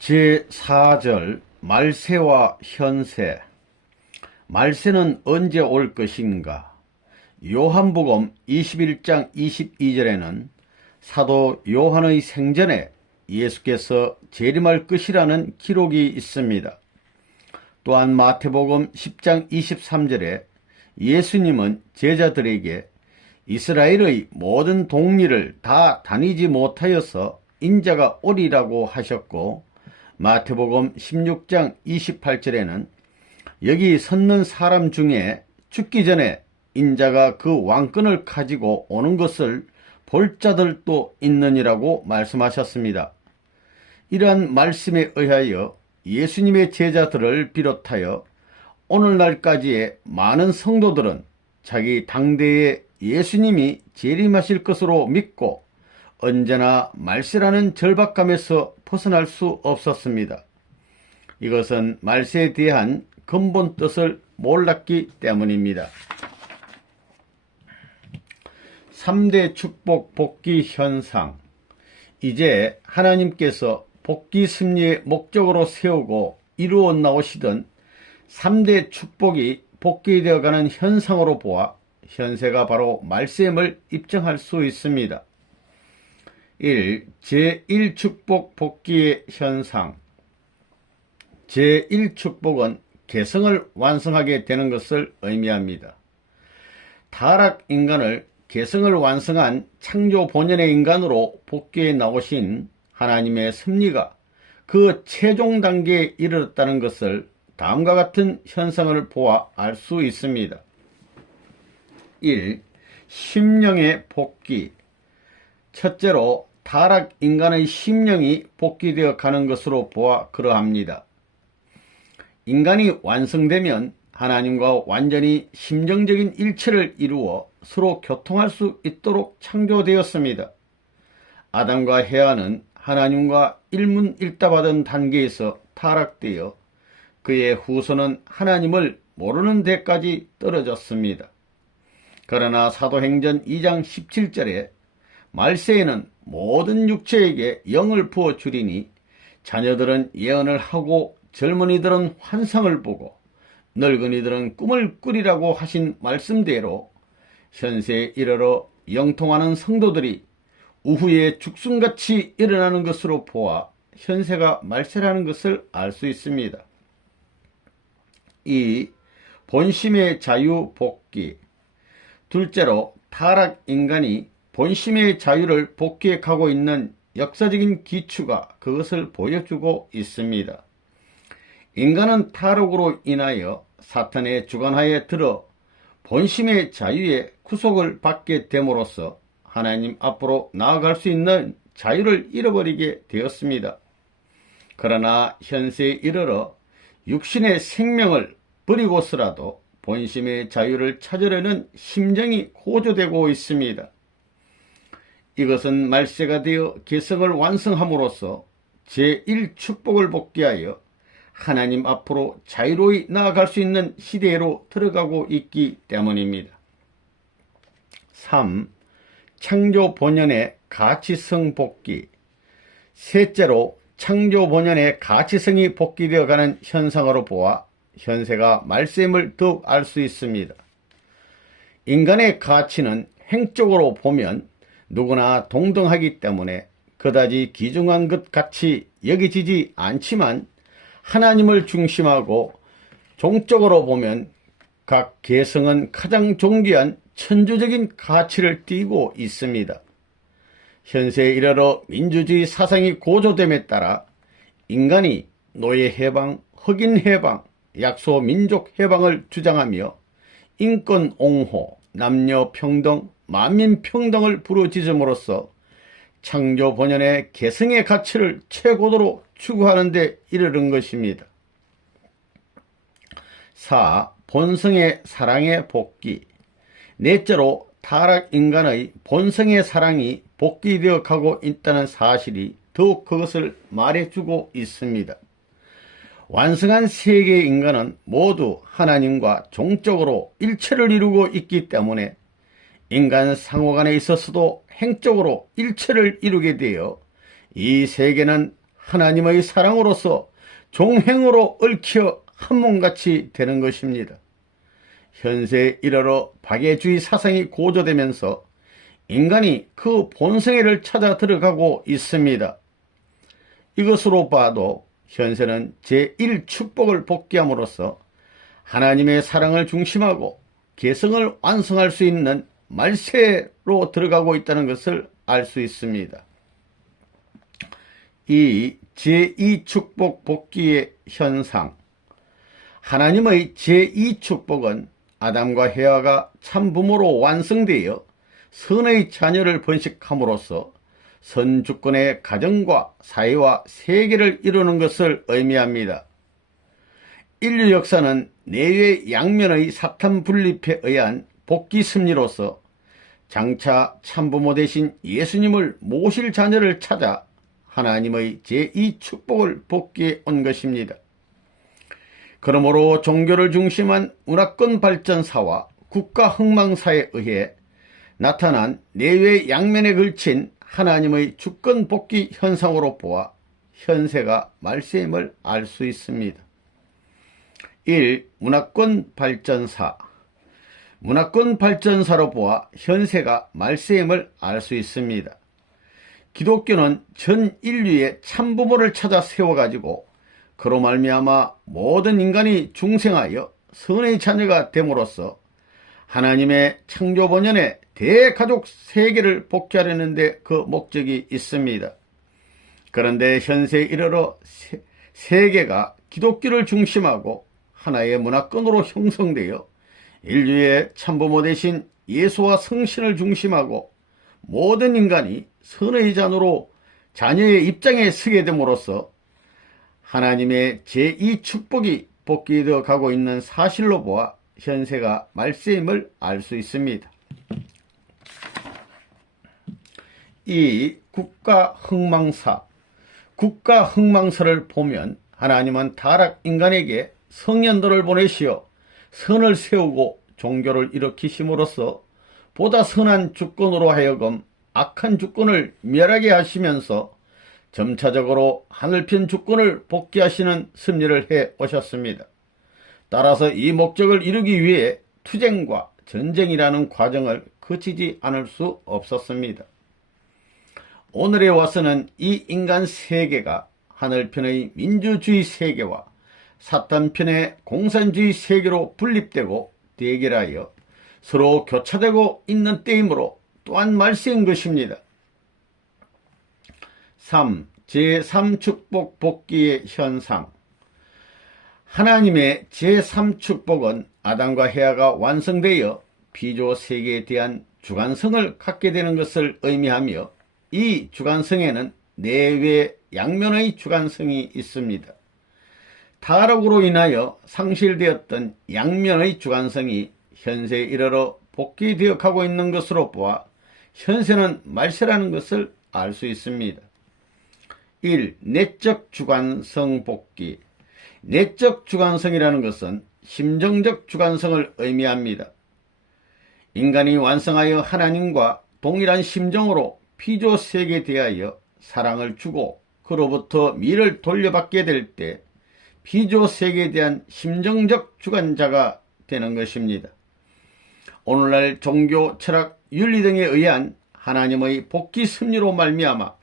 제4절 말세와 현세 말세는 언제 올 것인가? 요한복음 21장 22절에는 사도 요한의 생전에 예수께서 재림할 것이라는 기록이 있습니다. 또한 마태복음 10장 23절에 예수님은 제자들에게 이스라엘의 모든 동리를 다 다니지 못하여서 인자가 오리라고 하셨고 마태복음 16장 28절에는 여기 섰는 사람 중에 죽기 전에 인자가 그 왕권을 가지고 오는 것을 볼 자들도 있느니라고 말씀하셨습니다. 이러한 말씀에 의하여 예수님의 제자들을 비롯하여 오늘날까지의 많은 성도들은 자기 당대에 예수님이 재림하실 것으로 믿고 언제나 말세라는 절박감에서 벗어날 수 없었습니다. 이것은 말세에 대한 근본 뜻을 몰랐기 때문입니다. 3대 축복 복귀 현상. 이제 하나님께서 복귀 승리의 목적으로 세우고 이루어 나오시던 3대 축복이 복귀되어가는 현상으로 보아 현세가 바로 말셈을 입증할 수 있습니다. 1. 제1축복 복귀의 현상 제1축복은 개성을 완성하게 되는 것을 의미합니다. 타락 인간을 개성을 완성한 창조 본연의 인간으로 복귀해 나오신 하나님의 섭리가 그 최종 단계에 이르렀다는 것을 다음과 같은 현상을 보아 알 수 있습니다. 1. 심령의 복귀 첫째로 타락 인간의 심령이 복귀되어 가는 것으로 보아 그러합니다. 인간이 완성되면 하나님과 완전히 심정적인 일체를 이루어 서로 교통할 수 있도록 창조되었습니다. 아담과 헤아는 하나님과 일문일답하던 단계에서 타락되어 그의 후손은 하나님을 모르는 데까지 떨어졌습니다. 그러나 사도행전 2장 17절에 말세에는 모든 육체에게 영을 부어 주리니 자녀들은 예언을 하고 젊은이들은 환상을 보고 늙은이들은 꿈을 꾸리라고 하신 말씀대로 현세에 이르러 영통하는 성도들이 우후에 죽순같이 일어나는 것으로 보아 현세가 말세라는 것을 알 수 있습니다. 이 본심의 자유 복귀 둘째로 타락 인간이 본심의 자유를 복귀해 가고 있는 역사적인 기추가 그것을 보여주고 있습니다. 인간은 타락으로 인하여 사탄의 주관하에 들어 본심의 자유의 구속을 받게 됨으로써 하나님 앞으로 나아갈 수 있는 자유를 잃어버리게 되었습니다. 그러나 현세에 이르러 육신의 생명을 버리고서라도 본심의 자유를 찾으려는 심정이 고조되고 있습니다. 이것은 말세가 되어 개성을 완성함으로써 제1축복을 복귀하여 하나님 앞으로 자유로이 나아갈 수 있는 시대로 들어가고 있기 때문입니다. 3. 창조 본연의 가치성 복귀 셋째로 창조 본연의 가치성이 복귀되어 가는 현상으로 보아 현세가 말씀을 더욱 알 수 있습니다. 인간의 가치는 행적으로 보면 누구나 동등하기 때문에 그다지 귀중한 것 같이 여기지지 않지만 하나님을 중심하고 종적으로 보면 각 개성은 가장 존귀한 천주적인 가치를 띠고 있습니다. 현세에 이르러 민주주의 사상이 고조됨에 따라 인간이 노예 해방, 흑인 해방, 약소 민족 해방을 주장하며 인권 옹호, 남녀 평등, 만민 평등을 부르짖음으로써 창조 본연의 개성의 가치를 최고도로 추구하는 데 이르는 것입니다. 4. 본성의 사랑의 복귀 넷째로 타락 인간의 본성의 사랑이 복귀되어 가고 있다는 사실이 더욱 그것을 말해주고 있습니다. 완성한 세계의 인간은 모두 하나님과 종적으로 일체를 이루고 있기 때문에 인간 상호간에 있어서도 행적으로 일체를 이루게 되어 이 세계는 하나님의 사랑으로서 종행으로 얽혀 한 몸같이 되는 것입니다. 현세에 이르러 박애주의 사상이 고조되면서 인간이 그 본성애를 찾아 들어가고 있습니다. 이것으로 봐도 현세는 제1축복을 복귀함으로써 하나님의 사랑을 중심하고 개성을 완성할 수 있는 말세로 들어가고 있다는 것을 알 수 있습니다. 이 제2축복 복귀의 현상 하나님의 제2축복은 아담과 헤아가 참부모로 완성되어 선의 자녀를 번식함으로써 선주권의 가정과 사회와 세계를 이루는 것을 의미합니다. 인류 역사는 내외 양면의 사탄 분립에 의한 복귀 승리로서 장차 참부모 대신 예수님을 모실 자녀를 찾아 하나님의 제2축복을 복귀해 온 것입니다. 그러므로 종교를 중심한 문화권 발전사와 국가 흥망사에 의해 나타난 내외 양면에 걸친 하나님의 주권 복귀 현상으로 보아 현세가 말세임을 알 수 있습니다. 1. 문화권 발전사 문화권 발전사로 보아 현세가 말세임을 알 수 있습니다. 기독교는 전 인류의 참부모를 찾아 세워가지고 그로 말미암아 모든 인간이 중생하여 선의 자녀가 됨으로써 하나님의 창조 번연의 대가족 세계를 복귀하려는데 그 목적이 있습니다. 그런데 현세에 이르러 세, 세계가 기독교를 중심하고 하나의 문화권으로 형성되어 인류의 참부모 대신 예수와 성신을 중심하고 모든 인간이 선의 자녀로 자녀의 입장에 서게 됨으로써 하나님의 제2축복이 복귀되어 가고 있는 사실로 보아 현세가 말세임을 알 수 있습니다. 이 국가 흥망사, 국가 흥망사를 보면 하나님은 타락 인간에게 성년들을 보내시어 선을 세우고 종교를 일으키심으로써 보다 선한 주권으로 하여금 악한 주권을 멸하게 하시면서 점차적으로 하늘편 주권을 복귀하시는 섭리를 해 오셨습니다. 따라서 이 목적을 이루기 위해 투쟁과 전쟁이라는 과정을 거치지 않을 수 없었습니다. 오늘에 와서는 이 인간 세계가 하늘편의 민주주의 세계와 사탄편의 공산주의 세계로 분립되고 대결하여 서로 교차되고 있는 때이므로 또한 말세인 것입니다. 3. 제3축복 복귀의 현상 하나님의 제3축복은 아담과 헤아가 완성되어 비조 세계에 대한 주관성을 갖게 되는 것을 의미하며 이 주관성에는 내외 양면의 주관성이 있습니다. 타락으로 인하여 상실되었던 양면의 주관성이 현세에 이르러 복귀되어 가고 있는 것으로 보아 현세는 말세라는 것을 알 수 있습니다. 1. 내적 주관성 복귀 내적 주관성이라는 것은 심정적 주관성을 의미합니다. 인간이 완성하여 하나님과 동일한 심정으로 피조 세계에 대하여 사랑을 주고 그로부터 미를 돌려받게 될 때 피조 세계에 대한 심정적 주관자가 되는 것입니다. 오늘날 종교, 철학, 윤리 등에 의한 하나님의 복귀 섭리로 말미암아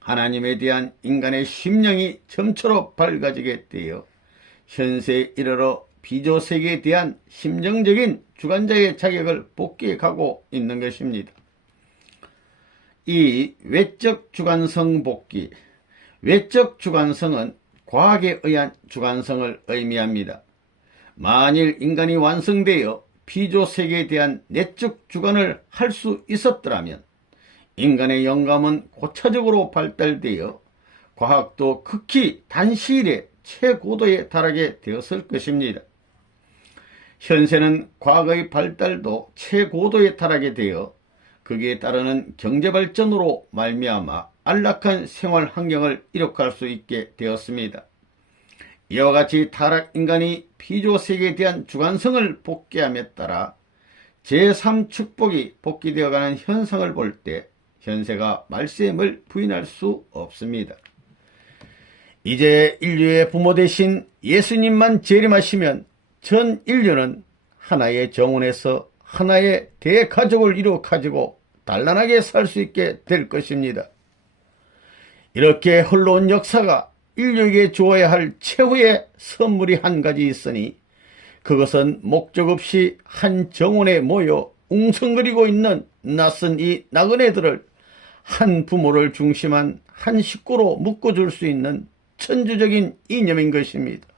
하나님에 대한 인간의 심령이 점처럼 밝아지게 되어 현세에 이르러 비조세계에 대한 심정적인 주관자의 자격을 복귀해 가고 있는 것입니다. 이 외적 주관성 복귀, 외적 주관성은 과학에 의한 주관성을 의미합니다. 만일 인간이 완성되어 비조세계에 대한 내적 주관을 할 수 있었더라면 인간의 영감은 고차적으로 발달되어 과학도 극히 단시일에 최고도에 달하게 되었을 것입니다. 현세는 과학의 발달도 최고도에 달하게 되어 거기에 따르는 경제발전으로 말미암아 안락한 생활 환경을 이룩할 수 있게 되었습니다. 이와 같이 타락 인간이 피조세계에 대한 주관성을 복귀함에 따라 제3축복이 복귀되어가는 현상을 볼 때 현세가 말씀을 부인할 수 없습니다. 이제 인류의 부모 대신 예수님만 재림하시면 전 인류는 하나의 정원에서 하나의 대가족을 이루어 가지고 단란하게 살 수 있게 될 것입니다. 이렇게 흘러온 역사가 인류에게 주어야 할 최후의 선물이 한 가지 있으니 그것은 목적 없이 한 정원에 모여 웅성거리고 있는 낯선 이 나그네들을 한 부모를 중심한 한 식구로 묶어줄 수 있는 천주적인 이념인 것입니다.